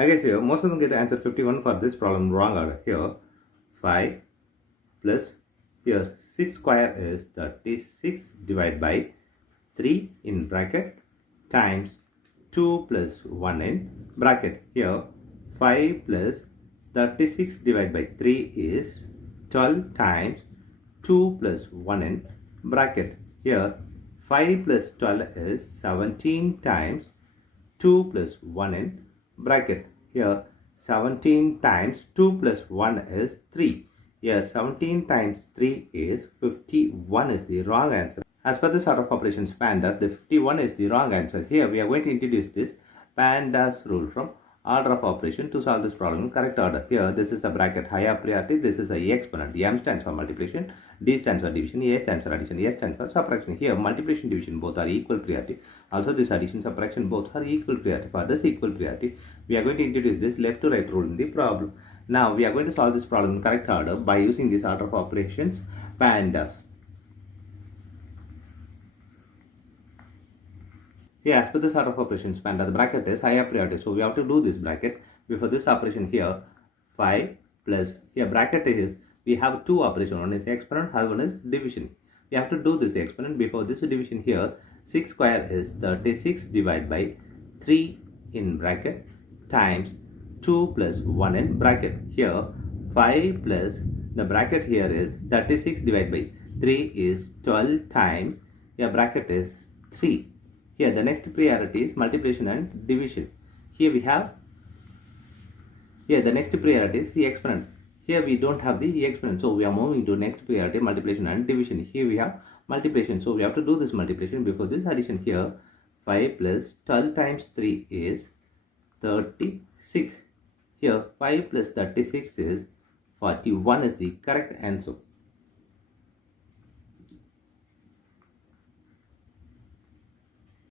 I guess here most of them get answer 51 for this problem wrong order. Here 5 plus here 6 square is 36 divided by 3 in bracket times 2 plus 1 in bracket. Here 5 plus 36 divided by 3 is 12 times 2 plus 1 in bracket. Here 5 plus 12 is 17 times 2 plus 1 in bracket. Here 17 times 2 plus 1 is 3. Here 17 times 3 is 51 is the wrong answer. As per this order of operations PEMDAS, the 51 is the wrong answer. Here we are going to introduce this PEMDAS rule from order of operation to solve this problem in correct order. Here this is a bracket higher priority, this is a exponent. M stands for multiplication, D stands for division, A stands for addition, S stands for subtraction. Here multiplication division both are equal priority. Also this addition subtraction both are equal priority. For this equal priority we are going to introduce this left to right rule in the problem. Now we are going to solve this problem in correct order by using this order of operations PEMDAS. Yeah, as per this order of operations PEMDAS, the bracket is higher priority. So we have to do this bracket before this operation here. 5 plus here bracket is we have two operations. One is exponent, other one is division. We have to do this exponent before this division here. 6 square is 36 divided by 3 in bracket times 2 plus 1 in bracket. Here 5 plus the bracket here is 36 divided by 3 is 12 times here bracket is 3. Here the next priority is multiplication and division. Here we have here the next priority is the exponent. Here we don't have the exponent, so we are moving to next priority multiplication and division. Here we have multiplication, so we have to do this multiplication before this addition. Here 5 plus 12 times 3 is 36. Here 5 plus 36 is 41 is the correct answer.